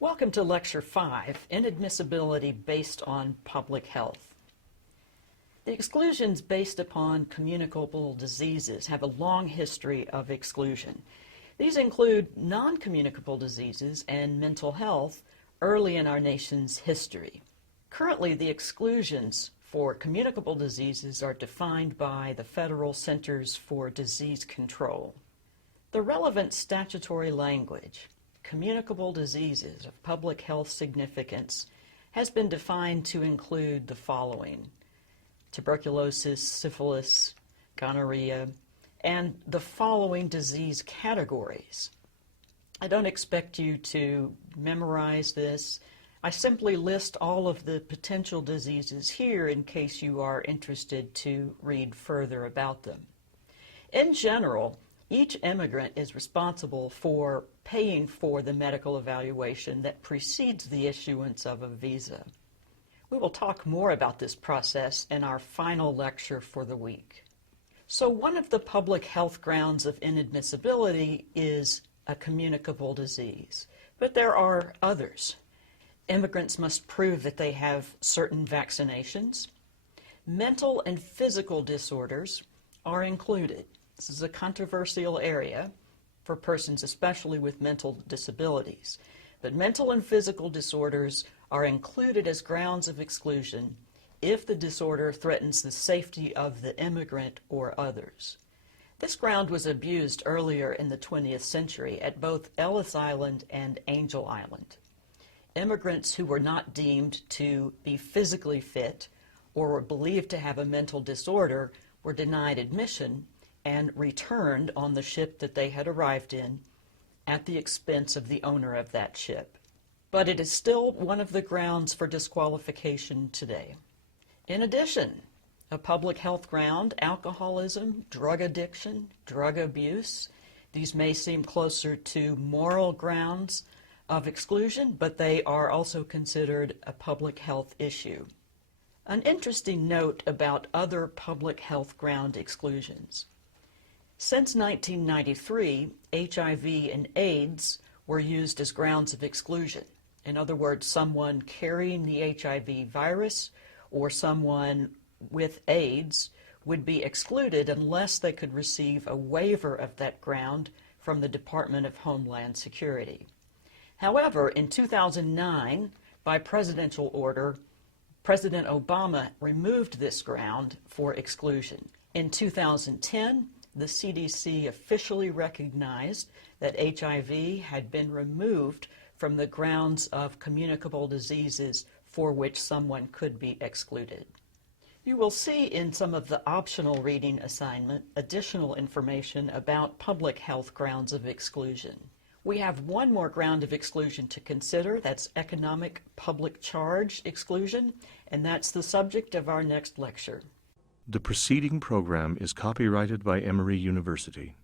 Welcome to Lecture 5, Inadmissibility Based on Public Health. The exclusions based upon communicable diseases have a long history of exclusion. These include non-communicable diseases and mental health early in our nation's history. Currently, the exclusions for communicable diseases are defined by the Federal Centers for Disease Control. The relevant statutory language, communicable diseases of public health significance, has been defined to include the following: tuberculosis, syphilis, gonorrhea, and the following disease categories. I don't expect you to memorize this. I simply list all of the potential diseases here in case you are interested to read further about them. In general, each immigrant is responsible for paying for the medical evaluation that precedes the issuance of a visa. We will talk more about this process in our final lecture for the week. So one of the public health grounds of inadmissibility is a communicable disease, but there are others. Immigrants must prove that they have certain vaccinations. Mental and physical disorders are included. This is a controversial area for persons especially with mental disabilities. But mental and physical disorders are included as grounds of exclusion if the disorder threatens the safety of the immigrant or others. This ground was abused earlier in the 20th century at both Ellis Island and Angel Island. Immigrants who were not deemed to be physically fit or were believed to have a mental disorder were denied admission and returned on the ship that they had arrived in at the expense of the owner of that ship. But it is still one of the grounds for disqualification today. In addition, a public health ground, alcoholism, drug addiction, drug abuse, these may seem closer to moral grounds of exclusion, but they are also considered a public health issue. An interesting note about other public health ground exclusions. Since 1993, HIV and AIDS were used as grounds of exclusion. In other words, someone carrying the HIV virus or someone with AIDS would be excluded unless they could receive a waiver of that ground from the Department of Homeland Security. However, in 2009, by presidential order, President Obama removed this ground for exclusion. In 2010, the CDC officially recognized that HIV had been removed from the grounds of communicable diseases for which someone could be excluded. You will see in some of the optional reading assignment additional information about public health grounds of exclusion. We have one more ground of exclusion to consider. That's economic public charge exclusion, and that's the subject of our next lecture. The preceding program is copyrighted by Emory University.